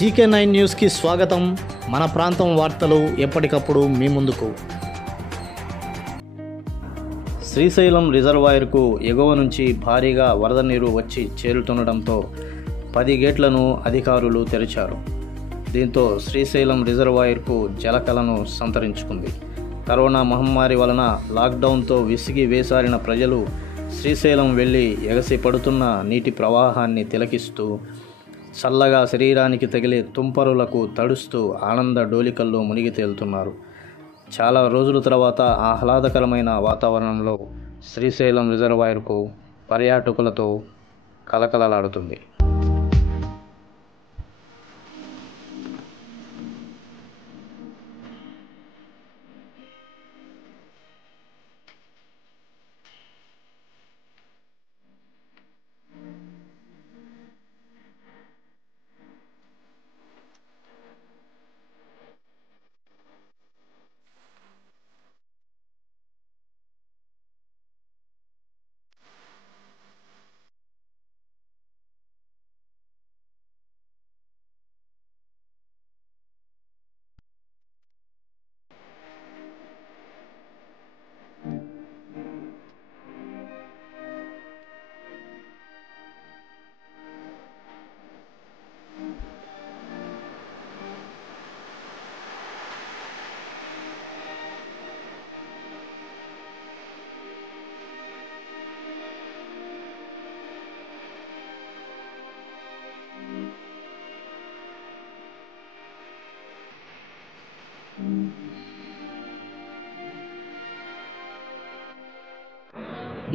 GK9 న్యూస్కి స్వాగతం. మన ప్రాంతం వార్తలు ఎప్పటికప్పుడు మీ ముందుకు. శ్రీశైలం రిజర్వాయర్కు ఎగువ నుంచి భారీగా వరద నీరు వచ్చి చేరుతుండటంతో 10 గేట్లను అధికారులు తెరిచారు. దీంతో శ్రీశైలం రిజర్వాయర్కు జలకళను సంతరించుకుంది. కరోనా మహమ్మారి వలన లాక్డౌన్తో విసిగి వేసారిన ప్రజలు శ్రీశైలం వెళ్ళి ఎగసి పడుతున్న నీటి ప్రవాహాన్ని తిలకిస్తూ చల్లగా శరీరానికి తగిలే తుంపరులకు తడుస్తూ ఆనంద డోలికల్లో మునిగి తేలుతున్నారు. చాలా రోజుల తర్వాత ఆహ్లాదకరమైన వాతావరణంలో శ్రీశైలం రిజర్వాయర్కు పర్యాటకులతో కలకలలాడుతుంది.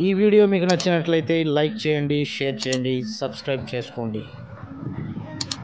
ఈ వీడియో మీకు నచ్చినట్లయితే లైక్ చేయండి, షేర్ చేయండి, సబ్స్క్రైబ్ చేసుకోండి.